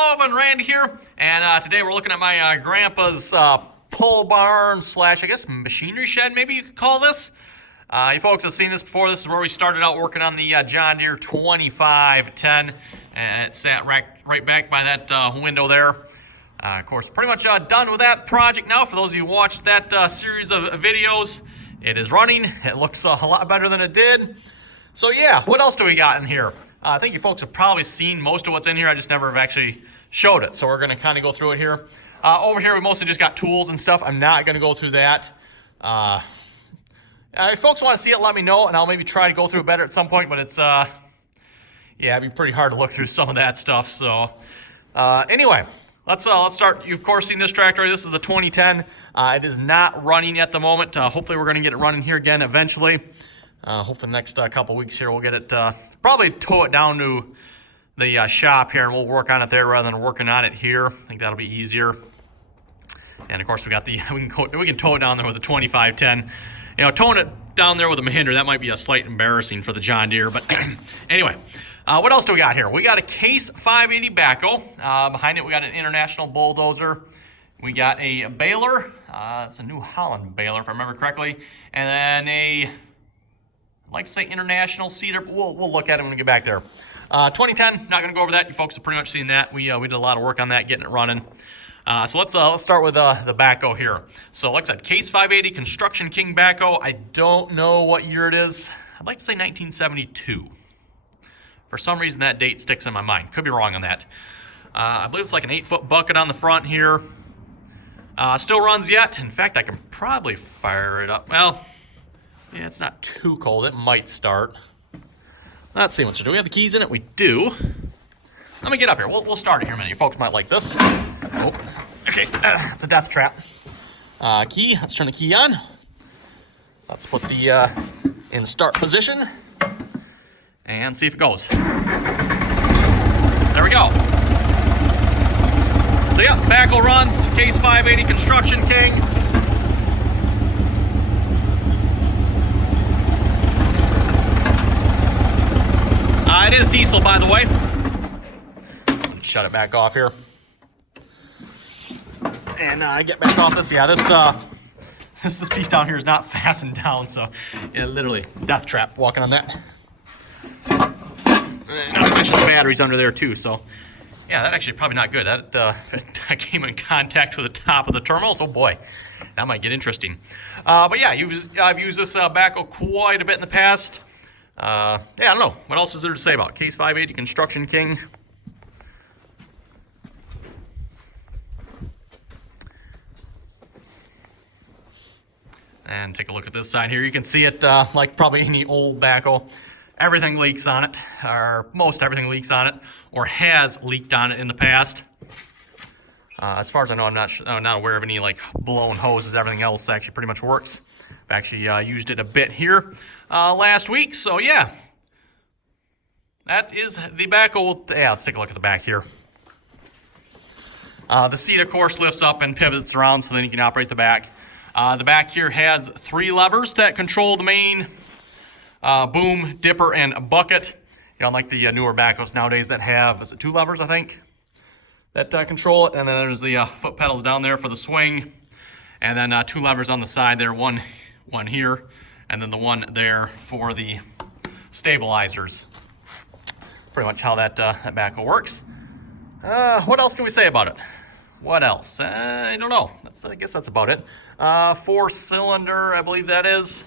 Lovin', Randy here, and today we're looking at my grandpa's pole barn slash, I guess, machinery shed, maybe you could call this. You folks have seen this before. This is where we started out working on the John Deere 2510, and it sat right back by that window there. Of course, pretty much done with that project now. For those of you who watched that series of videos, it is running. It looks a lot better than it did. So yeah, what else do we got in here? I think you folks have probably seen most of what's in here. I just never have actually showed it. So we're going to kind of go through it here. Over here, we mostly just got tools and stuff. I'm not going to go through that. If folks want to see it, let me know, and I'll maybe try to go through it better at some point. But it's, yeah, it'd be pretty hard to look through some of that stuff. So anyway, let's start. You've, of course, seen this tractor. This is the 2010. It is not running at the moment. Hopefully, we're going to get it running here again eventually. Hopefully, the next couple weeks here, we'll get it, probably tow it down to the shop here, and we'll work on it there rather than working on it here. I think that'll be easier. And of course, we got the we can tow it down there with the 2510. You know, towing it down there with a Mahindra, that might be a slight embarrassing for the John Deere. But anyway, what else do we got here? We got a Case 580 backhoe. Behind it, we got an International Bulldozer. We got a baler. It's a new Holland Baler, if I remember correctly. And then I'd like to say International Cedar, but we'll look at it when we get back there. 2010, not going to go over that. You folks have pretty much seen that. We did a lot of work on that, getting it running. So let's start with the backhoe here. So like I said, Case 580 Construction King backhoe. I don't know what year it is. I'd like to say 1972. For some reason, that date sticks in my mind. Could be wrong on that. I believe it's like an 8-foot bucket on the front here. Still runs yet. In fact, I can probably fire it up. Well, yeah, it's not too cold. It might start. Let's see. Do we have the keys in it? We do. Let me get up here. We'll start it here in a minute. You folks might like this. Oh, okay. It's a death trap. Key. Let's turn the key on. Let's put the in start position and see if it goes. There we go. So yeah, backhoe runs. Case 580 Construction King. It is diesel, by the way. Shut it back off here. And get back off this. Yeah, this piece down here is not fastened down, so yeah, literally death trap walking on that. Not to mention the batteries under there too. So yeah, that actually probably not good. That came in contact with the top of the terminals. Oh boy, that might get interesting. But yeah, I've used this backhoe quite a bit in the past. Yeah, I don't know. What else is there to say about it? Case 580 Construction King. And take a look at this side here. You can see it like probably any old backhoe. Everything leaks on it, or most everything leaks on it, or has leaked on it in the past. As far as I know, I'm not aware of any like blown hoses. Everything else actually pretty much works. I've actually used it a bit here last week, so yeah. That is the backhoe. Yeah, let's take a look at the back here. The seat, of course, lifts up and pivots around, so then you can operate the back. The back here has 3 levers that control the main boom, dipper, and bucket. You know, like the newer backhoes nowadays that have, is it 2 levers, I think, that control it. And then there's the foot pedals down there for the swing. And then 2 levers on the side there, one here, and then the one there for the stabilizers. Pretty much how that backhoe works. What else can we say about it? What else? I don't know. I guess that's about it. 4-cylinder, I believe that is.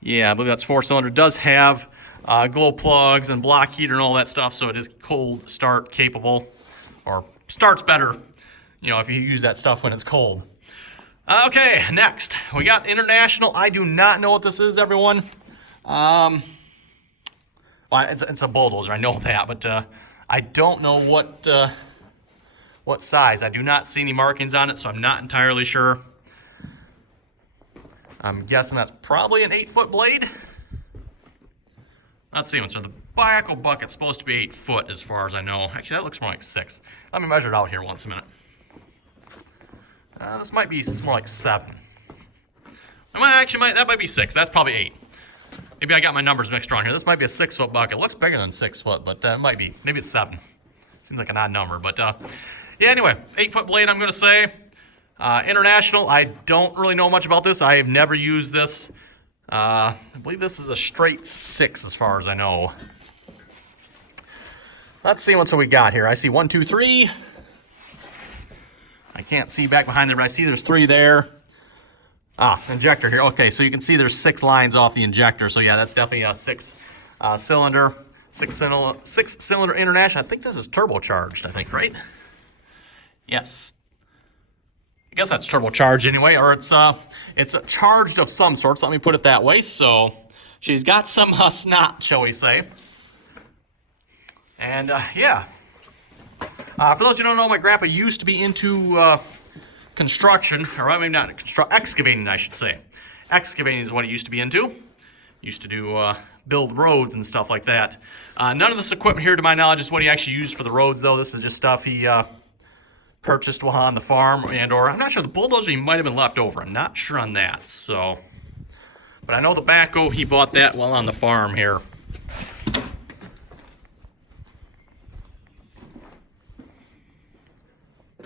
Yeah, I believe that's 4-cylinder. It does have glow plugs and block heater and all that stuff, so it is cold start capable, or starts better, you know, if you use that stuff when it's cold. Okay, next we got International. I do not know what this is, everyone. Well, it's a bulldozer. I know that, but I don't know what size. I do not see any markings on it, so I'm not entirely sure. I'm guessing that's probably an 8-foot blade. Let's see. So the backhoe bucket's supposed to be 8 foot, as far as I know. Actually, that looks more like 6. Let me measure it out here once a minute. This might be more like 7. That might be 6. That's probably 8. Maybe I got my numbers mixed around here. This might be a 6-foot bucket. It looks bigger than 6 foot, but it might be. Maybe it's 7. Seems like an odd number, but yeah, anyway, 8-foot blade, I'm going to say. International, I don't really know much about this. I have never used this. I believe this is a straight 6 as far as I know. Let's see what we got here. I see 1, 2, 3. I can't see back behind there, but I see there's 3 there. Injector here. Okay, so you can see there's 6 lines off the injector. So yeah, that's definitely a 6-cylinder international. I think this is turbocharged, I think, right? Yes. I guess that's turbocharged anyway, or it's charged of some sort, so let me put it that way. So she's got some snot, shall we say. And yeah. For those who don't know, my grandpa used to be into construction, or maybe not excavating, I should say. Excavating is what he used to be into. Used to do build roads and stuff like that. None of this equipment here, to my knowledge, is what he actually used for the roads, though. This is just stuff he purchased while on the farm, or I'm not sure. The Bulldozer, he might have been left over. I'm not sure on that. So, but I know the Backhoe, he bought that while on the farm here.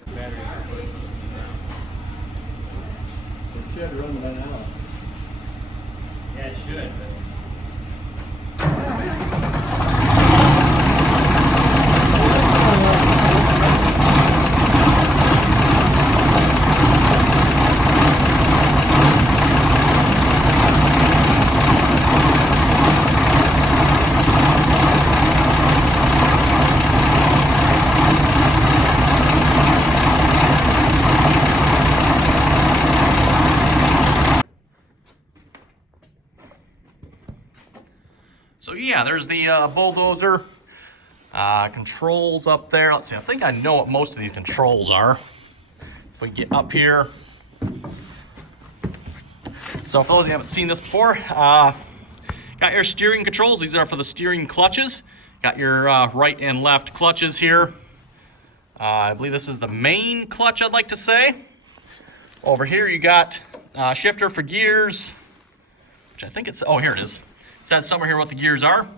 It should run by now. Yeah, it should. So yeah, there's the Bulldozer controls up there. Let's see, I think I know what most of these controls are. If we get up here. So for those who haven't seen this before, got your steering controls. These are for the steering clutches. Got your right and left clutches here. I believe this is the main clutch, I'd like to say. Over here you got shifter for gears, which I think it's, oh, here it is. It says somewhere here what the gears are.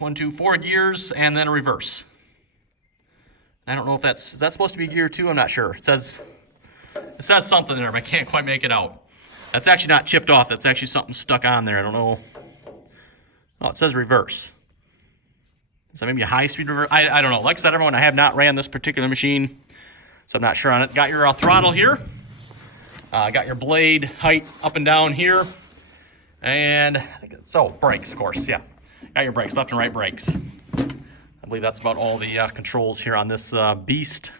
1, 2, 4 gears, and then a reverse. I don't know if is that supposed to be gear 2? I'm not sure. It says something there, but I can't quite make it out. That's actually not chipped off. That's actually something stuck on there. I don't know. Oh, it says reverse. Is that maybe a high-speed reverse? I don't know. Like I said, everyone, I have not ran this particular machine, so I'm not sure on it. Got your throttle here. Got your blade height up and down here. And so brakes, of course, yeah. Got your brakes, left and right brakes. I believe that's about all the controls here on this beast.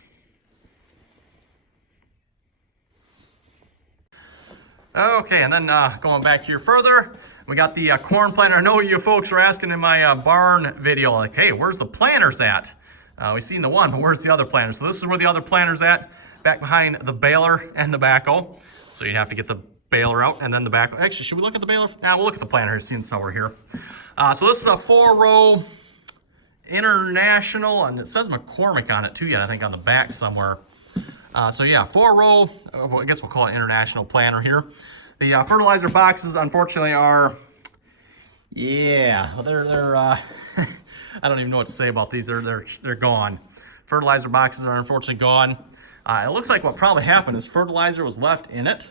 Okay, and then going back here further, we got the corn planter. I know you folks were asking in my barn video, like, hey, where's the planters at? We've seen the one, but where's the other planter? So this is where the other planter's at, back behind the baler and the backhoe. So you'd have to get the baler out and then the backhoe. Actually, should we look at the baler? Nah, we'll look at the planter, seeing somewhere here. So this is a 4-row international, and it says McCormick on it too yet, I think on the back somewhere. So yeah, 4-row, well, I guess we'll call it international planter here. The fertilizer boxes, unfortunately, are, yeah, well, they're I don't even know what to say about these. They're gone. Fertilizer boxes are unfortunately gone. It looks like what probably happened is fertilizer was left in it.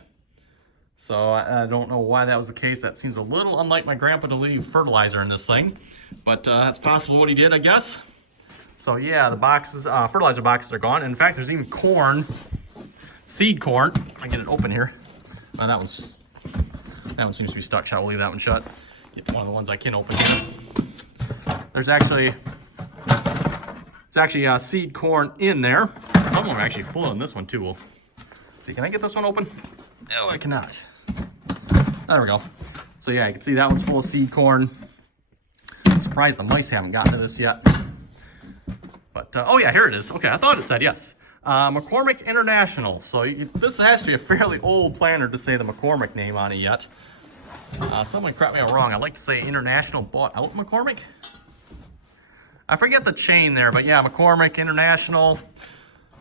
So I don't know why that was the case. That seems a little unlike my grandpa to leave fertilizer in this thing, but that's possible what he did, I guess. So yeah, the boxes, fertilizer boxes are gone. In fact, there's even corn, seed corn. I get it open here. Oh, that one seems to be stuck shut. We'll leave that one shut. Get one of the ones I can open here. There's actually seed corn in there. Some of them are actually full in this one too. Let's see, can I get this one open? No, I cannot. There we go. So yeah, you can see that one's full of seed corn. I'm surprised the mice haven't gotten to this yet. But, oh yeah, here it is. Okay, I thought it said yes. McCormick International. So this has to be a fairly old planter to say the McCormick name on it yet. Someone correct me if I'm wrong. I'd like to say International bought out McCormick. I forget the chain there, but yeah, McCormick International.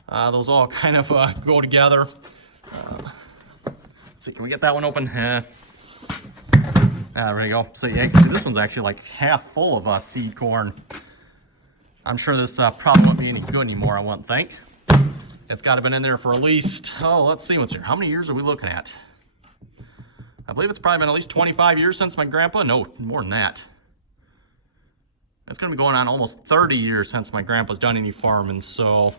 Those all kind of go together. Let's see, can we get that one open? There we go. So yeah, you can see this one's actually like half full of seed corn. I'm sure this probably won't be any good anymore, I wouldn't think. It's got to have been in there for at least, oh, let's see what's here. How many years are we looking at? I believe it's probably been at least 25 years since my grandpa. No, more than that. It's going to be going on almost 30 years since my grandpa's done any farming. So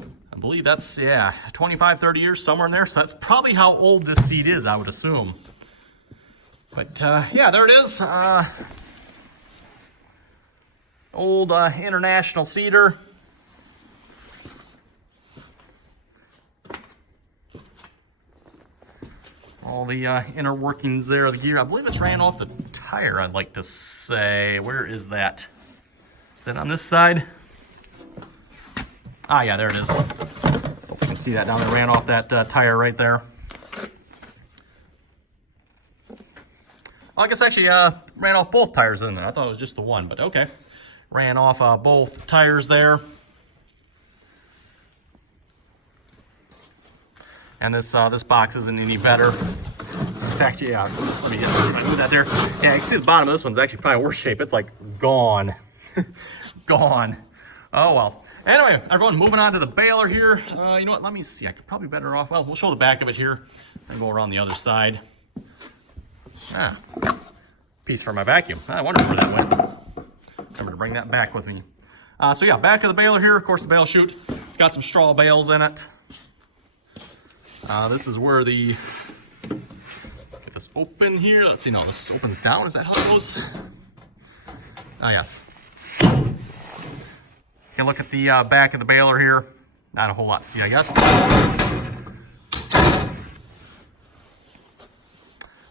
I believe that's, yeah, 25, 30 years, somewhere in there. So that's probably how old this seed is, I would assume. But yeah, there it is. Old international cedar. All the inner workings there of the gear. I believe it's ran off the tire, I'd like to say. Where is that? Is that on this side? Ah, yeah, there it is. I don't know if you can see that down there. Ran off that tire right there. Well, I guess actually ran off both tires in there. I thought it was just the one, but okay. Ran off both tires there. And this box isn't any better. In fact, yeah, let me see if I can move that there. Yeah, you can see the bottom of this one's actually probably worse shape. It's like gone. Gone. Oh, well. Anyway, everyone, moving on to the baler here. You know what, let me see. I could probably better off. Well, we'll show the back of it here and go around the other side. Ah, piece for my vacuum. I wonder where that went. Remember to bring that back with me. So yeah, back of the baler here. Of course, the bale chute. It's got some straw bales in it. This is where the, get this open here. Let's see, no, this opens down. Is that how it goes? Ah, yes. Okay, look at the back of the baler here. Not a whole lot to see, I guess.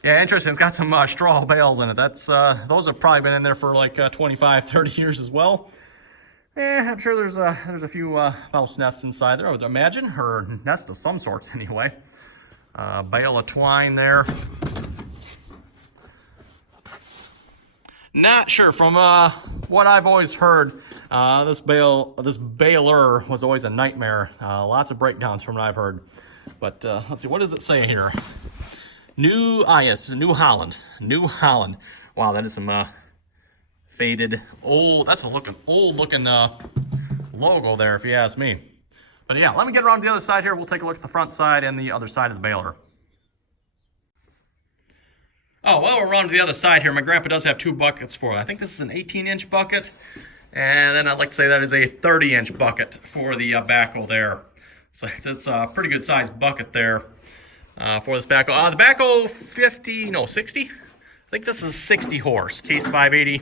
Yeah, interesting. It's got some straw bales in it. That's those have probably been in there for like 25, 30 years as well. I'm sure there's a few mouse nests inside there, I would imagine, or nest of some sorts anyway. Bale of twine there. Not sure. From what I've always heard, this baler was always a nightmare. Lots of breakdowns from what I've heard. But let's see, what does it say here? Yes, New Holland. New Holland. Wow, that is some faded, old, that's a old looking logo there, if you ask me. But yeah, let me get around to the other side here. We'll take a look at the front side and the other side of the baler. Oh, well, we're around to the other side here. My grandpa does have two buckets for it. I think this is an 18-inch bucket, and then I'd like to say that is a 30-inch bucket for the backhoe there. So that's a pretty good sized bucket there for this backhoe. The backhoe 60? I think this is 60 horse, Case 580.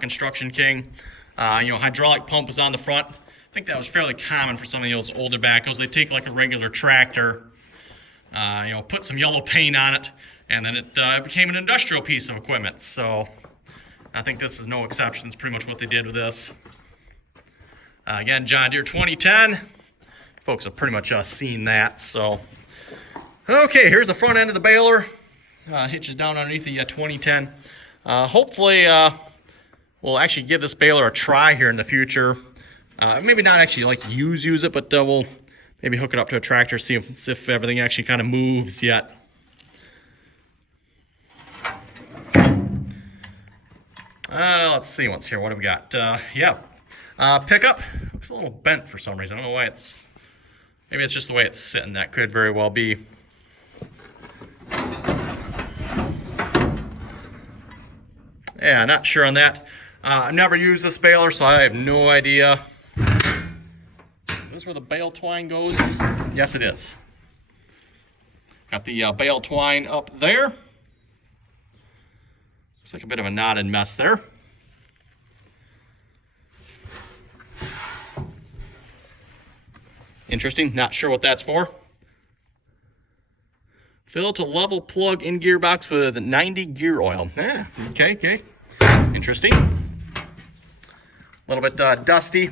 Construction King. Hydraulic pump is on the front. I think that was fairly common for some of those older backhoes. They take like a regular tractor, put some yellow paint on it, and then it became an industrial piece of equipment. So I think this is no exception. It's pretty much what they did with this. Again, John Deere 2010. Folks have pretty much seen that. So, okay, here's the front end of the baler. Hitches down underneath the 2010. Hopefully, we'll actually give this baler a try here in the future. Maybe not actually like use it, but we'll maybe hook it up to a tractor, see if everything actually kind of moves yet. Let's see what's here. What do we got? Pickup. Looks a little bent for some reason. I don't know why maybe it's just the way it's sitting. That could very well be. Yeah, not sure on that. I've never used this baler, so I have no idea. Is this where the bale twine goes? Yes, it is. Got the bale twine up there. Looks like a bit of a knotted mess there. Interesting. Not sure what that's for. Fill to level plug in gearbox with 90 gear oil. Okay. Interesting. A little bit dusty.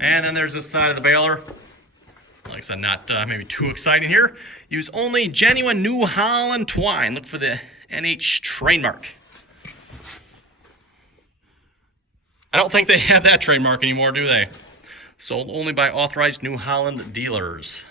And then there's this side of the baler. Like I said, not maybe too exciting here. Use only genuine New Holland twine. Look for the NH trademark. I don't think they have that trademark anymore, do they? Sold only by authorized New Holland dealers.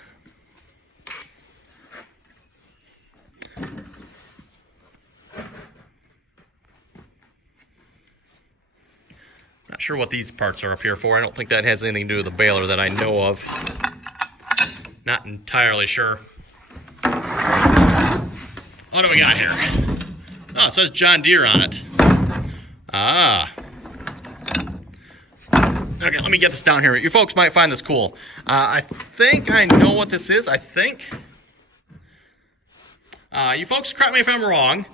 sure what these parts are up here for. I don't think that has anything to do with the baler that I know of. Not entirely sure. What do we got here? Oh, it says John Deere on it. Ah. Okay, let me get this down here. You folks might find this cool. I think I know what this is. I think. You folks correct me if I'm wrong,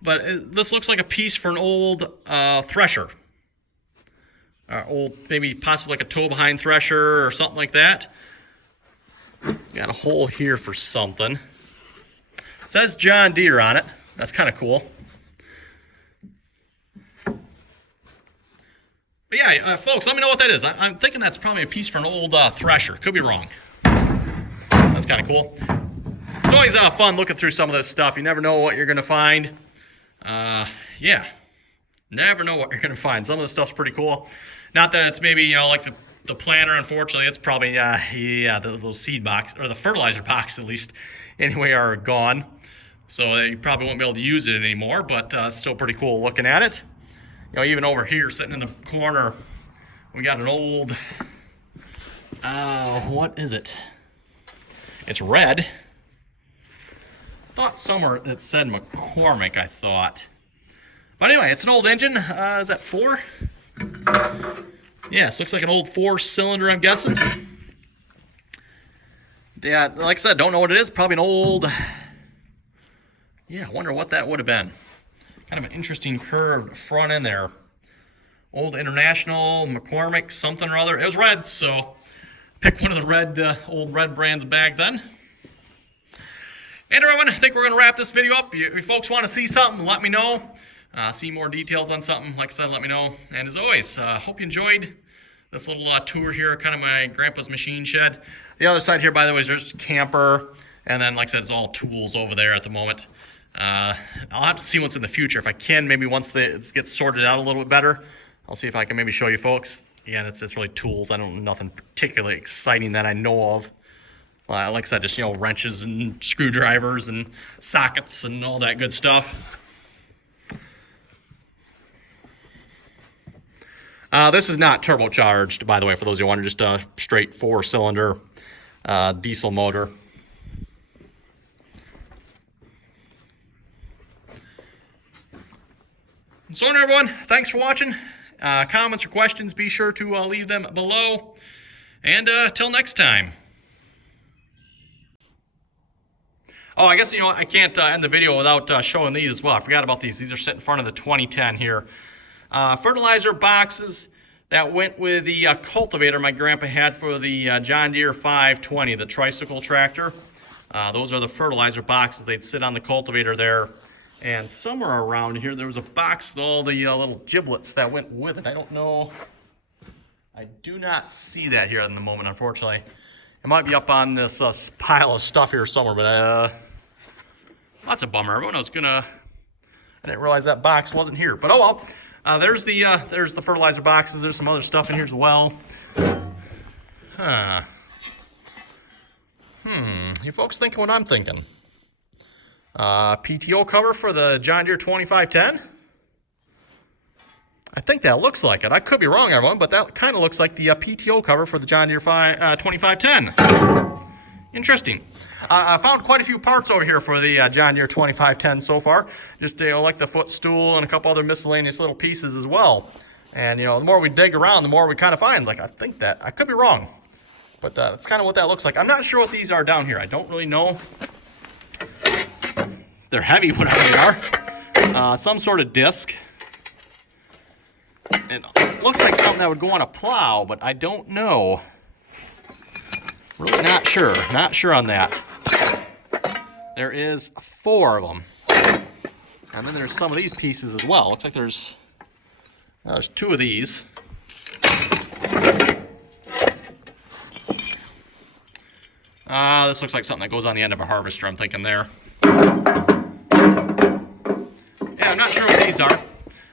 but this looks like a piece for an old thresher. Old, maybe possibly like a toe-behind thresher or something like that. Got a hole here for something. It says John Deere on it. That's kind of cool. But yeah, folks, let me know what that is. I'm thinking that's probably a piece for an old thresher. Could be wrong. That's kind of cool. It's always fun looking through some of this stuff. You never know what you're going to find. Yeah, never know what you're going to find. Some of the stuff's pretty cool. Not that it's maybe, like the planter, unfortunately. It's probably, those seed box, or the fertilizer box at least, anyway, are gone. So you probably won't be able to use it anymore, but still pretty cool looking at it. Even over here, sitting in the corner, we got an old, what is it? It's red. Thought somewhere it said McCormick, I thought. But anyway, it's an old engine. Is that 4? Yeah, it looks like an old 4-cylinder, I'm guessing. Yeah, like I said, don't know what it is. Probably an old, yeah, I wonder what that would have been. Kind of an interesting curved front end there. Old International, McCormick, something or other. It was red, so pick one of the red, old red brands back then. And everyone, I think we're going to wrap this video up. If you folks want to see something, let me know. See more details on something, like I said, let me know. And as always, hope you enjoyed this little tour here, kind of my grandpa's machine shed. The other side here, by the way, is there's camper. And then, like I said, it's all tools over there at the moment. I'll have to see what's in the future. If I can, maybe once it gets sorted out a little bit better, I'll see if I can maybe show you folks. Again, it's really tools. I don't nothing particularly exciting that I know of. Like I said, just wrenches and screwdrivers and sockets and all that good stuff. This is not turbocharged, by the way, for those who wonder, just a straight 4-cylinder diesel motor. So everyone, thanks for watching. Comments or questions, be sure to leave them below. And till next time. Oh, I guess, I can't end the video without showing these as well. I forgot about these. These are sitting in front of the 2010 here. Fertilizer boxes that went with the cultivator my grandpa had for the John Deere 520, the tricycle tractor. Those are the fertilizer boxes. They'd sit on the cultivator there. And somewhere around here, there was a box with all the little giblets that went with it. I don't know. I do not see that here in the moment, unfortunately. It might be up on this pile of stuff here somewhere, but that's a bummer. Everyone was I didn't realize that box wasn't here. But oh well. There's the fertilizer boxes. There's some other stuff in here as well. You folks thinking what I'm thinking? PTO cover for the John Deere 2510. I think that looks like it. I could be wrong, everyone, but that kind of looks like the PTO cover for the John Deere 2510. Interesting. I found quite a few parts over here for the John Deere 2510 so far. Just like the footstool and a couple other miscellaneous little pieces as well. And the more we dig around, the more we kind of find. Like, I think that I could be wrong, but that's kind of what that looks like. I'm not sure what these are down here. I don't really know. They're heavy, whatever they are. Some sort of disc. It looks like something that would go on a plow, but I don't know. Really not sure. Not sure on that. There is 4 of them. And then there's some of these pieces as well. Looks like there's 2 of these. This looks like something that goes on the end of a harvester, I'm thinking there. Yeah, I'm not sure what these are.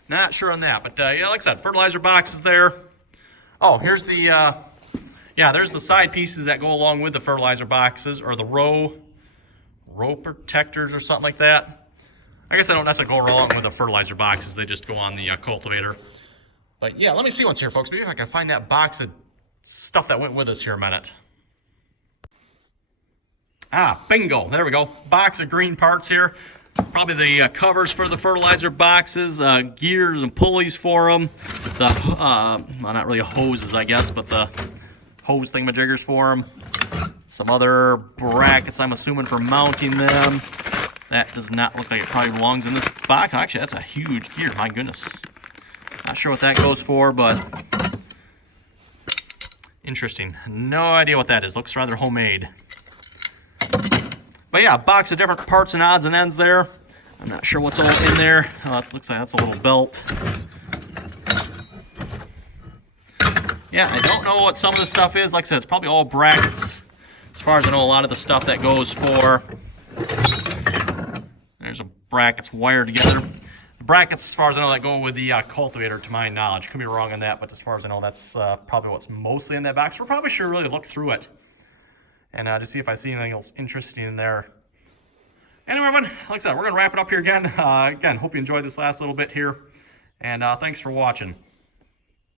Not sure on that, but yeah, like I said, fertilizer boxes there. Oh, here's the, there's the side pieces that go along with the fertilizer boxes, or the row protectors or something like that. I guess they don't necessarily go along with the fertilizer boxes, they just go on the cultivator. But yeah, let me see what's here, folks. Maybe if I can find that box of stuff that went with us here a minute. Ah, bingo. There we go. Box of green parts here. Probably the covers for the fertilizer boxes, gears and pulleys for them. The, well, not really hoses, I guess, but the hose thingamajiggers for them. Some other brackets, I'm assuming, for mounting them. That does not look like it probably belongs in this box. Actually, that's a huge gear. My goodness. Not sure what that goes for, but interesting. No idea what that is. Looks rather homemade. But yeah, a box of different parts and odds and ends there. I'm not sure what's all in there. Oh, it looks like that's a little belt. Yeah, I don't know what some of the stuff is. Like I said, it's probably all brackets. As far as I know, a lot of the stuff that goes for... There's a brackets wired together. The brackets, as far as I know, that go with the cultivator, to my knowledge. Could be wrong on that, but as far as I know, that's probably what's mostly in that box. We're probably should really look through it and to see if I see anything else interesting in there. Anyway, everyone, like I said, we're going to wrap it up here again. Again, hope you enjoyed this last little bit here, and thanks for watching.